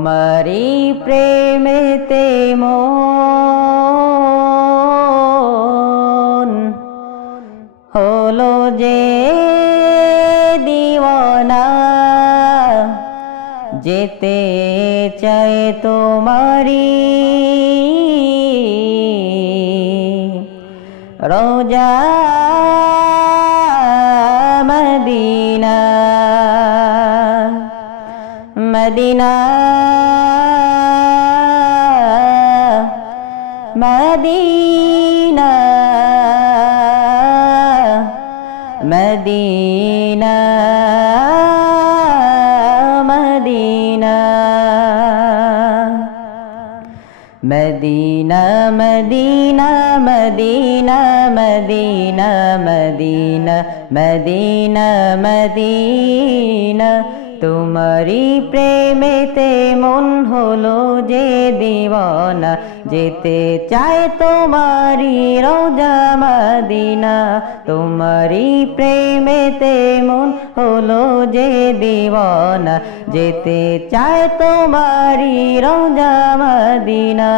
তোমারি প্রেমেতে মন হলো যে দিওয়ানা, যেতে চায় তোমারি রোজা মদিনা। মদিনা মদিনা মদিনা মদিনা মদিনা মদিনা মদিনা মদিনা মদিনা মদিনা মদিনা তোমারি প্রেমেতে মন হলো যে দিওয়ানা, যেতে চায় তোমারি রোজা মদিনা। তোমারি প্রেমেতে মন হলো যে দিওয়ানা, যেতে চায় তোমারি রোজা মদিনা।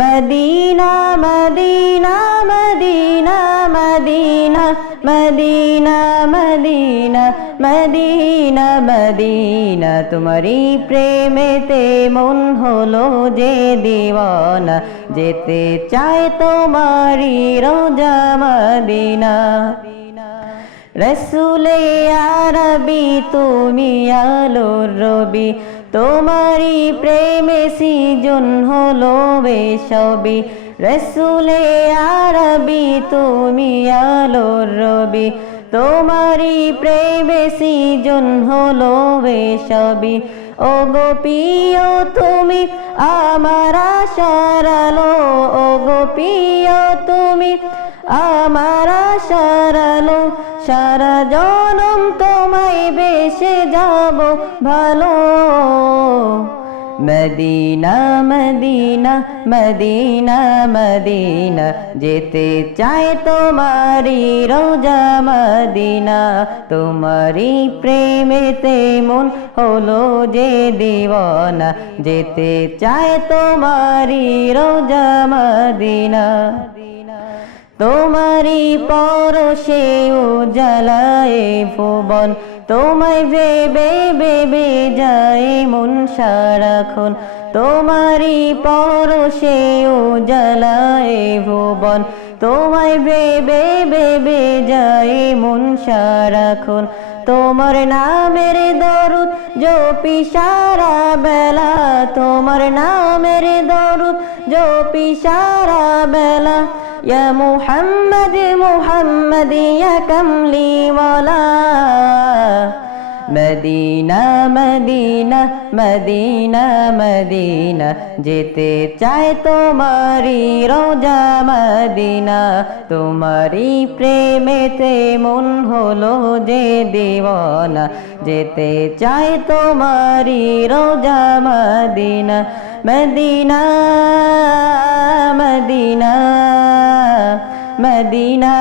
মদিনা মদিনা মদিনা মদিনা মদিনা মদিনা মদিনা মদিনা তোমারি প্রেমেতে মন হলো যে দিওয়ানা, যেতে চায় তোমারি রোজা মদিনা। রসুলে আরবি তুমি আলোর রবি, তোমারি প্রেমে সৃজন হলো বেসবি। রসুলে আরবি তুমি আলোর রবি, তোমারি প্রেমে সৃজন হলো বেসবি। ও গো প্রিয় তুমি আমার আশার আলো, ও গো প্রিয় তুমি আমার আশার আলো। সারা জনম তোমায় বেসে যাব ভালো। মদিনা মদিনা মদিনা মদিনা যেতে চায় তোমারি রোজা মদিনা। তোমারি প্রেমেতে মন হলো যে দিওয়ানা, যেতে চায় তোমারি রোজা মদিনা। তোমারি পরশে উজালায় ভুবন, তোমায় ভেবে ভেবে যায় মন সারাক্ষণ। তোমারি পরশে উজালায় ভুবন, তোমায় ভেবে ভেবে যায় মন সারাক্ষণ। তোমার নামের দরুদ জপি সারা বেলা, তোমার নামের দরুদ জপি সারা বেলা। ইয়া মুহাম্মদ মুহাম্মদ ইয়া কামলি ওয়ালা। মদিনা মদিনা মদিনা মদিনা যেতে চায় তোমারি রোজা মদিনা। তোমারি প্রেমেতে মন হলো যে দিওয়ানা, যেতে চায় তোমারি রোজা মদিনা। মদিনা মদিনা মদিনা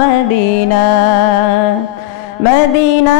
মদিনা মদিনা